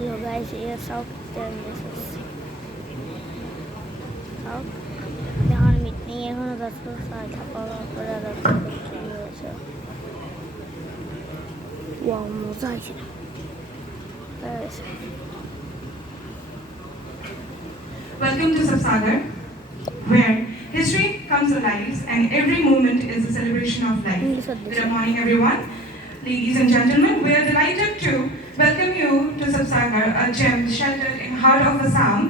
Hello guys, here South and this is South. यहाँ meeting এখনো 10 সাল ছাপা করে রাখছে ওয়াও মজা আছে Welcome to Sapsagar, where history comes alive and every moment is a celebration of life. Good morning, everyone. Ladies and gentlemen, we are delighted to welcome you to Sapsagar, a gem sheltered in heart of Assam,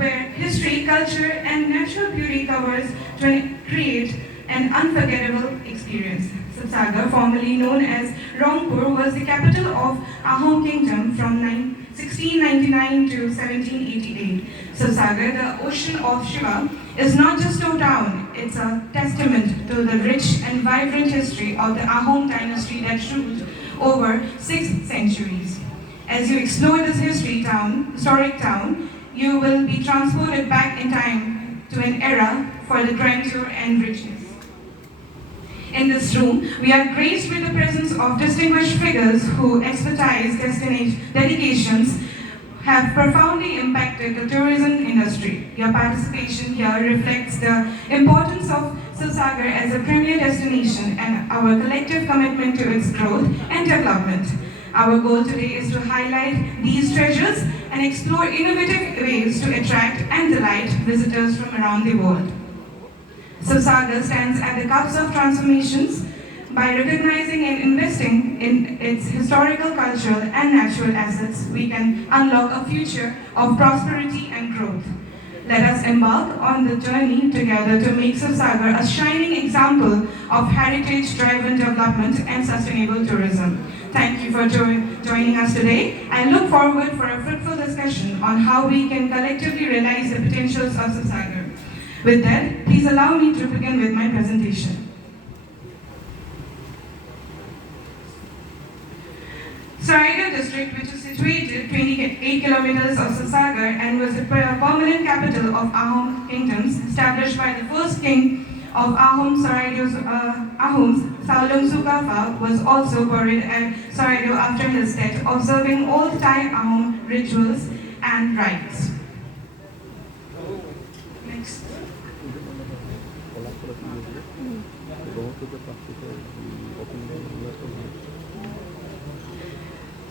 where history, culture, and natural beauty covers to create an unforgettable experience. Sapsagar, formerly known as Rangpur, was the capital of Ahom Kingdom from 1699 to 1788. Sapsagar, the ocean of Shiva, is not just a town, it's a testament to the rich and vibrant history of the Ahom dynasty that ruled over 6 centuries. As you explore this historic town, you will be transported back in time to an era for the grandeur and richness. In this room, we are graced with the presence of distinguished figures whose expertise, dedications have profoundly impacted the tourism industry. Your participation here reflects the importance of Sapsagar as a premier destination and our collective commitment to its growth and development. Our goal today is to highlight these treasures and explore innovative ways to attract and delight visitors from around the world. Sapsagar stands at the cusp of transformations. By recognizing and investing in its historical, cultural, and natural assets, we can unlock a future of prosperity and growth. Let us embark on the journey together to make Sapsagar a shining example of heritage-driven development and sustainable tourism. Thank you for joining us today. I look forward for a fruitful discussion on how we can collectively realize the potentials of Sapsagar. With that, please allow me to begin with my presentation. Saraigam district, which is situated 28 kilometers of Sapsagar and was the permanent capital of Ahom kingdoms, established by the first king of Ahom, Ahoms, Saulung Sukafa, was also buried at Saraigam after his death, observing old Thai Ahom rituals and rites. Next.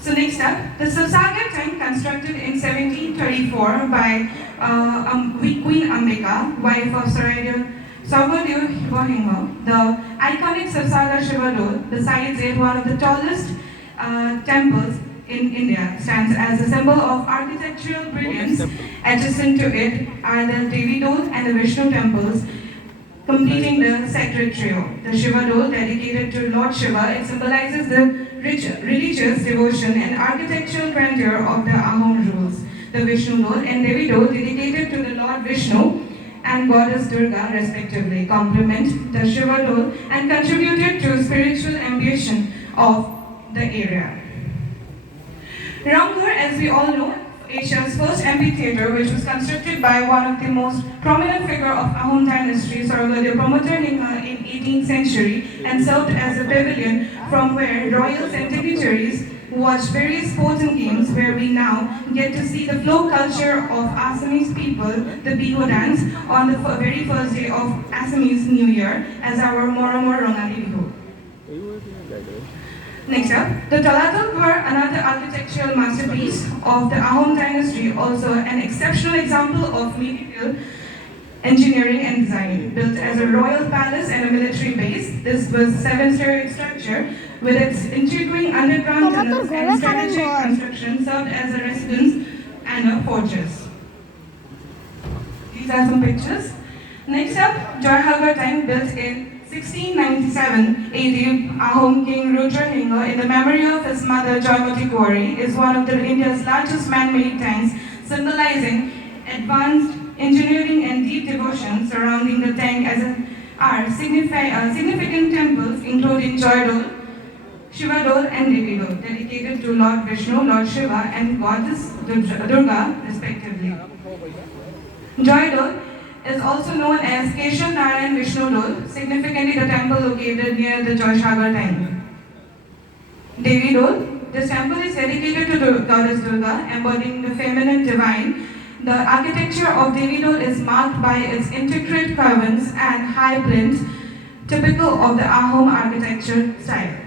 So next up, the Sapsagar tank constructed in 1734 by Queen Ambika, wife of Sarvodaya Shivahinga. The iconic Sapsagar Shivadol, besides it one of the tallest temples in India, stands as a symbol of architectural brilliance. Adjacent to it are the Devi Dole and the Vishnu temples, completing the sacred trio. The Shiva Dole, dedicated to Lord Shiva, it symbolizes the rich religious devotion and architectural grandeur of the Ahom rules. The Vishnu Dole and Devi Dole, dedicated to the Lord Vishnu and Goddess Durga, respectively, complement the Shiva Dole and contributed to spiritual ambition of the area. Rangpur, as we all know, Asia's first amphitheatre, which was constructed by one of the most prominent figure of Ahom dynasty, Sarvodaya Promoterhinga, in 18th century, and served as a pavilion from where royals and dignitaries watched various sports and games, where we now get to see the folk culture of Assamese people, the Bihu dance, on the very first day of Assamese New Year, as our Moromor Rongali Bihu. Next up, the Talatal Ghar, another architectural masterpiece of the Ahom dynasty, also an exceptional example of medieval engineering and design. Built as a royal palace and a military base, this was a 7-story structure with its intriguing underground tunnels and strategic construction, served as a residence and a fortress. These are some pictures. Next up, Joyhalgar tank, built in 1697 AD, Ahom King Rudrahinga, in the memory of his mother Joymoti Kauri, is one of India's largest man-made tanks, symbolizing advanced engineering and deep devotion surrounding the tank as are significant temples, including Joy Dole, Shiva Dole, and Devi Dole, dedicated to Lord Vishnu, Lord Shiva, and Goddess Durga, respectively. Joy Dole is also known as Keshav Narayan Vishnu Dole, significantly the temple located near the Joysagar tank. Devi Dole, This temple is dedicated to Goddess Durga, embodying the feminine divine. The architecture of Devi Dol is marked by its intricate carvings and high plinth, typical of the Ahom architecture style.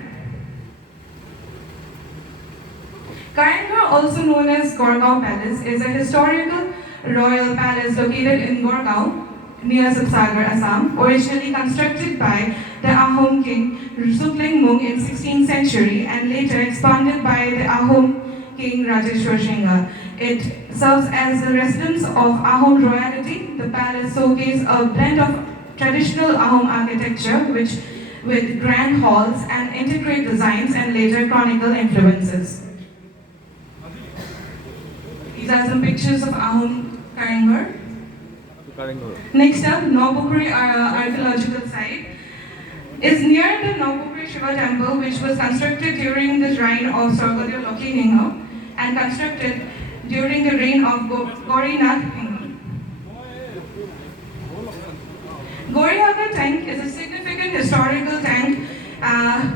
Karangarh, also known as Gorgaon Palace, is a historical royal palace located in Gorgaon, near Subsagar, Assam, originally constructed by the Ahom king Suklingmung in 16th century and later expanded by the Ahom king Rajeshwar Singha. It serves as the residence of Ahom royalty. The palace showcases a blend of traditional Ahom architecture with grand halls and intricate designs and later chronicle influences. These are some pictures of Ahom Karangarh. Next up, Navpukri archaeological site is near the Navpukri Shiva temple, which was constructed during the reign of Sargodeo Lokininga and constructed during the reign of Gaurinath Hinga. Gaurihagar tank is a significant historical tank,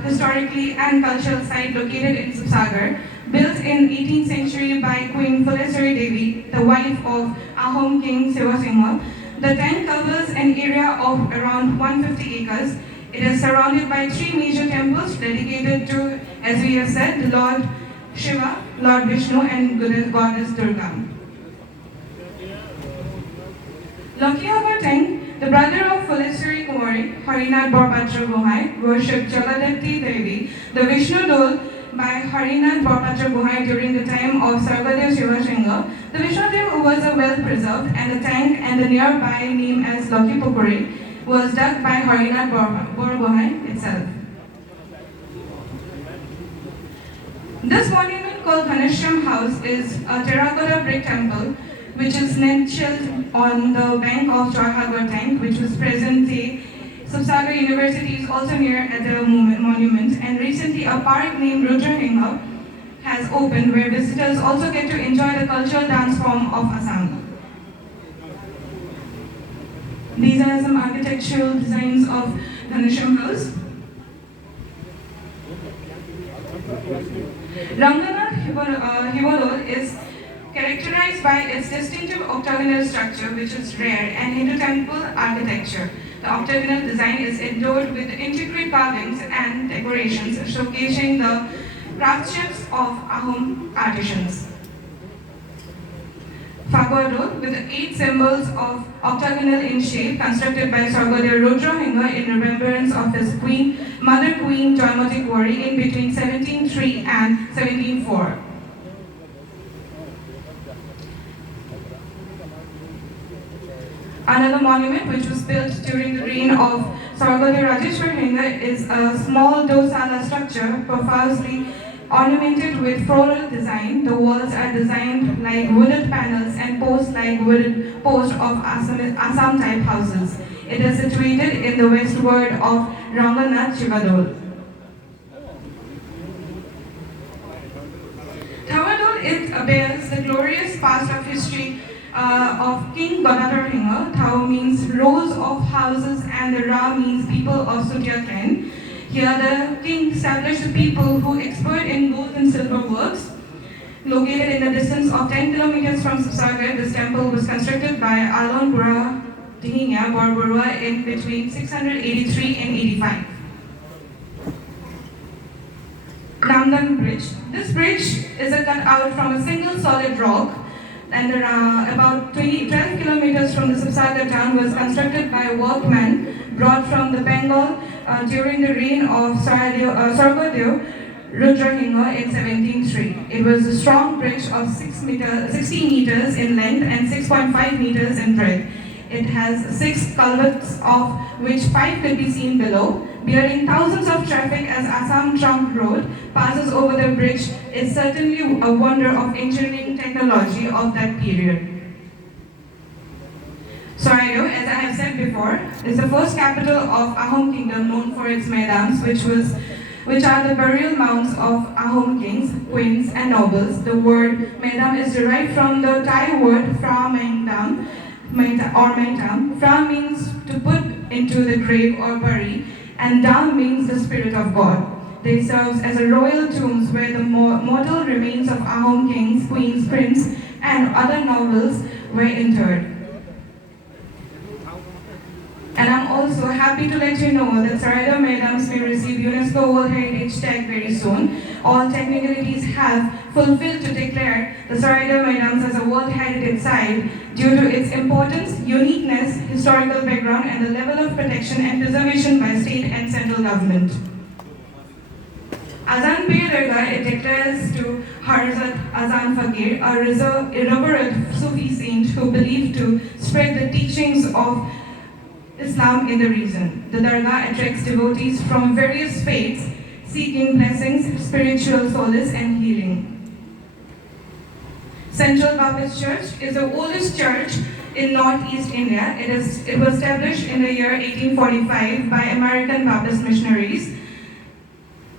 historically and cultural site located in Subsagar, built in 18th century by Queen Fuleswari Devi, the wife of Ahom King Siva Singha. The tank covers an area of around 150 acres. It is surrounded by three major temples dedicated to, as we have said, the Lord Shiva, Lord Vishnu, and Goddess Durga. Lakihagar tank, the brother of Fuleswari Kumari, Harinath Borpatra Gohai, worshipped Jagadati Devi, the Vishnu Dol by Harinath Borpatra Gohai during the time of Sargodeo Shiva Singha. The Vishnu Dol was well preserved, and the tank and the nearby name as Laki Pukuri was dug by Harinath Borgohai itself. This monument called Ghaneshyam House is a terracotta brick temple which is nestled on the bank of Joyhagar tank, which was present day. Subsagar University is also near at the monument, and recently a park named Rudrahinga has opened where visitors also get to enjoy the cultural dance form of Assam. These are some architectural designs of Ghaneshyam House. Ranganath Hivodol is characterized by its distinctive octagonal structure, which is rare, and Hindu temple architecture. The octagonal design is endowed with intricate carvings and decorations, showcasing the craftsmanship of Ahom artisans. Phagwadol, with 8 symbols of octagonal in shape, constructed by Sargodeo Rudrahinga in remembrance of his Mother Queen Joymati Kauri in between 1703 and 1704. Another monument which was built during the reign of Sargodeo Rajeshwar Hinga is a small dosala structure profusely ornamented with floral design. The walls are designed like wooded panels and posts like wooded posts of Assam type houses. It is situated in the westward of Ranganath Shivadol. Thawadol, it bears the glorious past of history of King Gadadhar Hinga. Thao means rows of houses and the Ra means people of Sutya clan. Here the king established the people who expert in gold and silver works. Located in the distance of 10 kilometers from Subsagar, this temple was constructed by Alonpura Dihinya Barbarua in between 683 and 85. Namdan Bridge. This bridge is a cutout from a single solid rock, and about 12 kilometers from the Subsagar town was constructed by a workman brought from the Bengal during the reign of Sargodeo Rudrahinga in 1703. It was a strong bridge of 16 meters in length and 6.5 meters in breadth. It has 6 culverts, of which 5 could be seen below. Bearing thousands of traffic as Assam Trunk Road passes over the bridge is certainly a wonder of engineering technology of that period. Soraido, as I have said before, is the first capital of Ahom Kingdom, known for its Maidans, which are the burial mounds of Ahom kings, queens, and nobles. The word Maidam is derived from the Thai word Fra Maidam, or Maitam. Fra means to put into the grave or bury, and Dam means the spirit of God. they serve as a royal tombs where the mortal remains of Ahom kings, queens, prince, and other nobles were interred. And I'm also happy to let you know that Saraidaw Maidans may receive UNESCO World Heritage Tag very soon. All technicalities have fulfilled to declare the Saraidaw Maidans as a World Heritage Site due to its importance, uniqueness, historical background, and the level of protection and preservation by state and central government. Azan Pir Dargah, it declares to Hazrat Azan Fakir, a revered Sufi saint who believed to spread the teachings of Islam in the region. The Dargah attracts devotees from various faiths seeking blessings, spiritual solace, and healing. Central Baptist Church is the oldest church in northeast India. It was established in the year 1845 by American Baptist missionaries.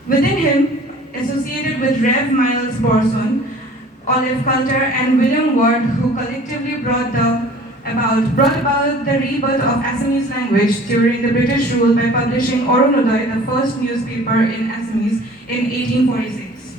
Within him, associated with Rev. Miles Borson, Olive Coulter, and William Ward, who collectively brought about the rebirth of Assamese language during the British rule by publishing Oronodoy, the first newspaper in Assamese, in 1846.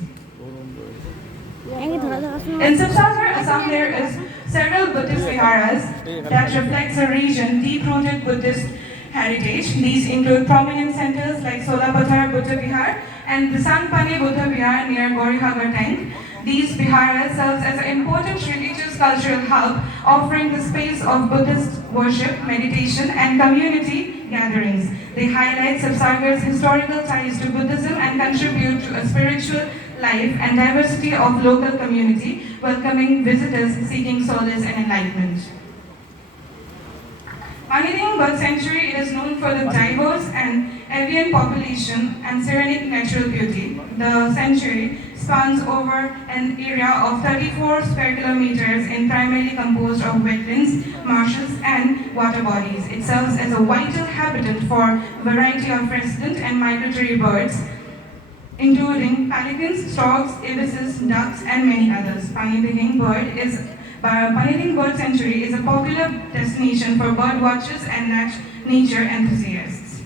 In Sub-Saharan Assam, there is several Buddhist viharas that reflects a region deep-rooted Buddhist heritage. These include prominent centers like Solapathar Buddha Vihar and Bisanpani Buddha Vihar near Gorihagar Tank. These viharas serve as an important religious cultural hub, offering the space of Buddhist worship, meditation, and community gatherings. They highlight Sub-Sagar's historical ties to Buddhism and contribute to a spiritual life and diversity of local community, welcoming visitors seeking solace and enlightenment. Paniding Bird Sanctuary is known for the diverse and avian population and serenic natural beauty. The sanctuary spans over an area of 34 square kilometers and primarily composed of wetlands, marshes, and water bodies. It serves as a vital habitat for a variety of resident and migratory birds, including pelicans, storks, ibises, ducks, and many others. Paniding Bird Sanctuary is a popular destination for bird watchers and nature enthusiasts.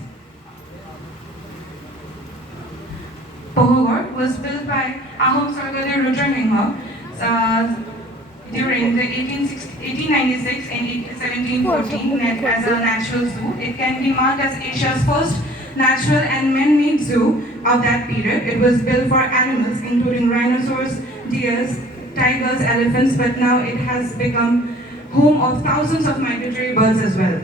Pohogor was built by Ahom Sargodar Rudrasinghe during the 1896 and 1714 as a natural zoo. It can be marked as Asia's first natural and man-made zoo of that period. It was built for animals including rhinoceros, deers, tigers, elephants, but now it has become home of thousands of migratory birds as well.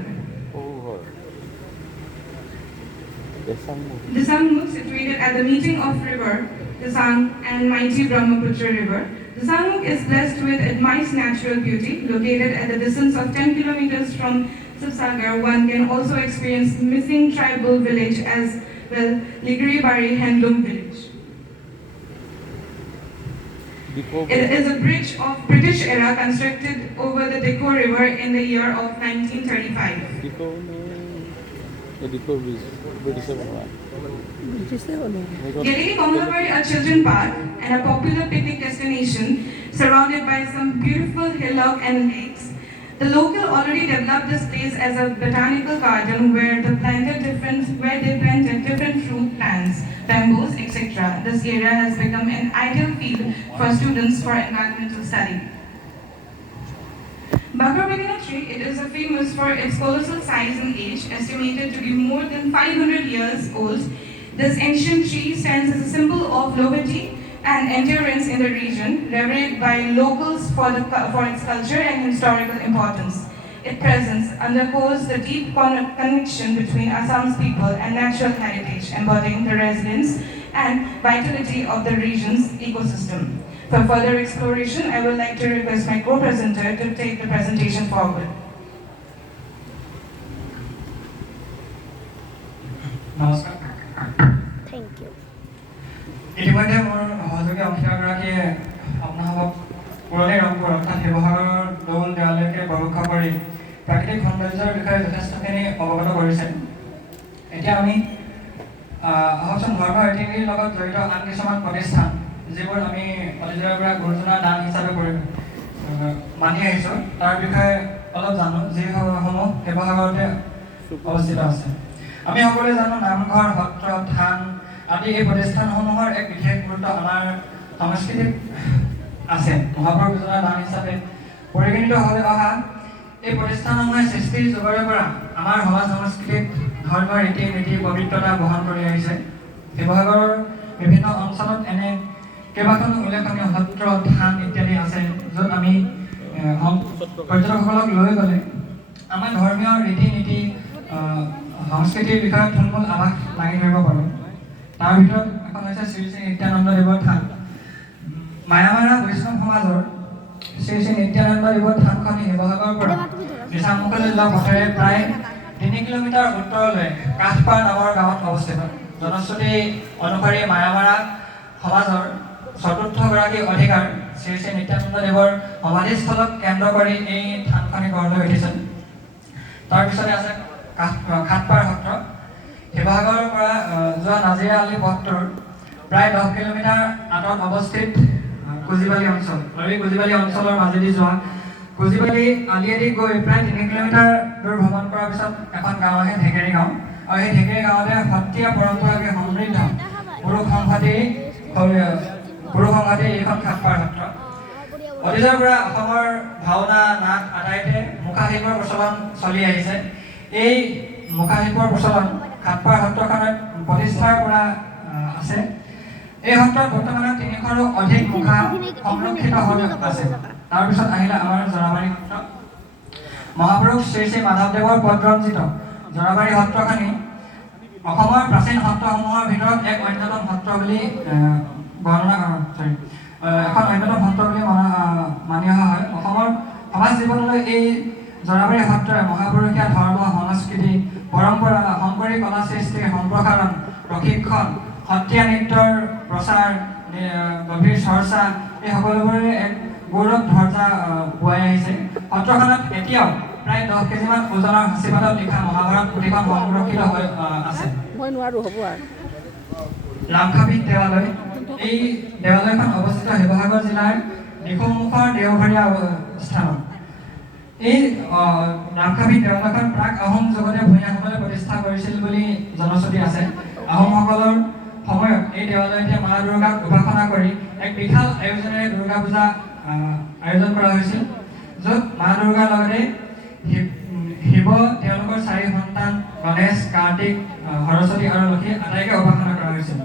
Disangmukh, situated at the meeting of river Disang and mighty Brahmaputra River. Disangmukh is blessed with admired natural beauty. Located at a distance of 10 kilometers from Sibsagar, one can also experience missing tribal village as well, Ligri Bari Handloom Village. It is a bridge of British era constructed over the Dikko River in the year of 1935. Gelegi Komolabari, a children's park and a popular picnic destination surrounded by some beautiful hillock and lakes. The local already developed this place as a botanical garden where they planted different fruit plants, bamboos, etc. This area has become an ideal field for students for environmental study. Bagrabagina tree, it is famous for its colossal size and age, estimated to be more than 500 years old. This ancient tree stands as a symbol of longevity and endurance in the region, revered by locals for its culture and historical importance. Its presence underscores the deep connection between Assam's people and natural heritage, embodying the resilience and vitality of the region's ecosystem. For further exploration, I would like to request my co-presenter to take the presentation forward. Namaskar. Thank you. ইতিমধ্যে মোৰ সহযোগী অংশীদাৰগৰাকীয়ে আপোনালোকক পুৰণি ৰংপুৰ অৰ্থাৎ শিৱসাগৰৰ দৌল দেৱালয়কে পৰোক্ষ কৰি প্ৰাকৃতিক সৌন্দৰ্যৰ বিষয়ে যথেষ্টখিনি অৱগত কৰিছে। এতিয়া আমি আহকচোন ধৰ্ম ৰীতি-নীতিৰ লগত জড়িত আন কিছুমান প্ৰতিষ্ঠান যিবোৰ আমি অতীজৰে পৰা গুৰুজনাৰ দান হিচাপে মানি আহিছোঁ তাৰ বিষয়ে অলপ জানো, যিসমূহ শিৱসাগৰতে অৱস্থিত আছে। আমি সকলোৱে জানো নামঘৰ, সত্ৰ, থান, আদি এই প্ৰতিষ্ঠানসমূহৰ এক বিশেষ গুৰুত্ব আমাৰ সংস্কৃতিত আছে। মহাপুৰুষ দুজনৰ দান হিচাপে পৰিগণিত হৈ অহা এই প্ৰতিষ্ঠানসমূহে সৃষ্টিৰ যুগৰে পৰা আমাৰ সমাজ সংস্কৃতিত ধৰ্মৰ ৰীতি নীতি পবিত্ৰতা বহন কৰি আহিছে। শিৱসাগৰৰ বিভিন্ন অঞ্চলত এনে কেইবাখনো উল্লেখনীয় সত্ৰ থান ইত্যাদি আছে, য'ত আমি পৰ্যটকসকলক লৈ গ'লে আমাৰ ধৰ্মীয় ৰীতি নীতি সংস্কৃতিৰ বিষয়ে থুলমূল আভাস লাগি ধৰিব পাৰোঁ। তাৰ ভিতৰত এখন হৈছে শ্ৰী শ্ৰী নিত্যানন্দদেৱৰ থান। মায়ামাৰা বৈষ্ণৱ সমাজৰ শ্ৰী শ্ৰী নিত্যানন্দদেৱৰ থানখনি শিৱসাগৰৰ পৰা দিচাংমুখলৈ যোৱা পথেৰে প্ৰায় 3 কিলোমিটাৰ উত্তৰলৈ কাঠপাৰ নামৰ গাঁৱত অৱস্থিত। জনশ্ৰুতি অনুসৰি মায়ামাৰা সমাজৰ চতুৰ্থগৰাকী অধিকাৰ শ্ৰী শ্ৰী নিত্যানন্দদেৱৰ সমাধিস্থলক কেন্দ্ৰ কৰি এই থানখনি গঢ় লৈ উঠিছিল। তাৰপিছতে আছে ঘাটপাৰ সত্ৰ। শিৱসাগৰৰ পৰা যোৱা নাজিৰা আলি পথটোৰ প্ৰায় 10 কিলোমিটাৰ আঁতৰত অৱস্থিত কুজিবালি অঞ্চল। আৰু এই কুজিবালি অঞ্চলৰ মাজেদি যোৱা কুজিবালি আলিয়েদি গৈ প্ৰায় 3 কিলোমিটাৰ দূৰ ভ্ৰমণ কৰাৰ পিছত এখন গাঁও আহে ঢেকেৰী গাঁও। আৰু সেই ঢেকেৰী গাঁৱতে সত্ৰীয়া পৰম্পৰাকে সমৃদ্ধ পুৰুষ সংঘাতি এইখন ঘাটপাৰ সত্ৰ। অতীজৰ পৰা অসমৰ ভাওনা নাট আটাইতে মুখাশিল্পৰ প্ৰচলন চলি আহিছে। এই মুখাশিল্পৰ প্ৰচলন ঘাটপাৰ সত্ৰখনত প্ৰতিষ্ঠাৰ পৰা আছে। এই সত্ৰত বৰ্তমানে 300ৰো অধিক মুখা সংৰক্ষিত হৈ আছে। তাৰপিছত আহিলে আমাৰ জৰাবাৰী সত্ৰ। মহাপুৰুষ শ্ৰী শ্ৰী মাধৱদেৱৰ পদৰঞ্জিত জৰাবাৰী সত্ৰখনি অসমৰ প্ৰাচীন সত্ৰসমূহৰ ভিতৰত এক অন্যতম সত্ৰ বুলি মানি অহা হয়। অসমৰ সমাজ জীৱনলৈ এই জৰাবাৰী সত্ৰই মহাপুৰুষীয়া ধৰ্ম সংস্কৃতি পৰম্পৰা শংকৰী কলা সৃষ্টিৰ সম্প্ৰসাৰণ প্ৰশিক্ষণ সত্ৰীয়া নৃত্যৰ প্ৰচাৰ গভীৰ চৰ্চা এই সকলোবোৰে এক গৌৰৱ ধ্বজা বোৱাই আহিছে। সত্ৰখনত এতিয়াও প্ৰায় 10 কেজিমান ওজনৰ সাঁচিপাতত লিখা মহাভাৰত পুথিখন সংৰক্ষিত হৈ আছে। ৰামখাবিত দেৱালয়। এই দেৱালয়খন অৱস্থিত শিৱসাগৰ জিলাৰ নিশমুখৰ দেওঘৰীয়া স্থানত। এই ৰামখাবিত দেৱালয়খন প্ৰাক আহোম যুগতে ভূঞাসকলে প্ৰতিষ্ঠা কৰিছিল বুলি জনশ্ৰুতি আছে। আহোমসকলৰ সময়ত এই দেৱালয়তে মা দুৰ্গাক উপাসনা কৰি এক বিশাল আয়োজনেৰে দুৰ্গা পূজা আয়োজন কৰা হৈছিল, য'ত মা দুৰ্গাৰ লগতে শিৱ তেওঁলোকৰ 4 সন্তান গণেশ কাৰ্তিক সৰস্বতী আৰু লক্ষী আটাইকে উপাসনা কৰা হৈছিল।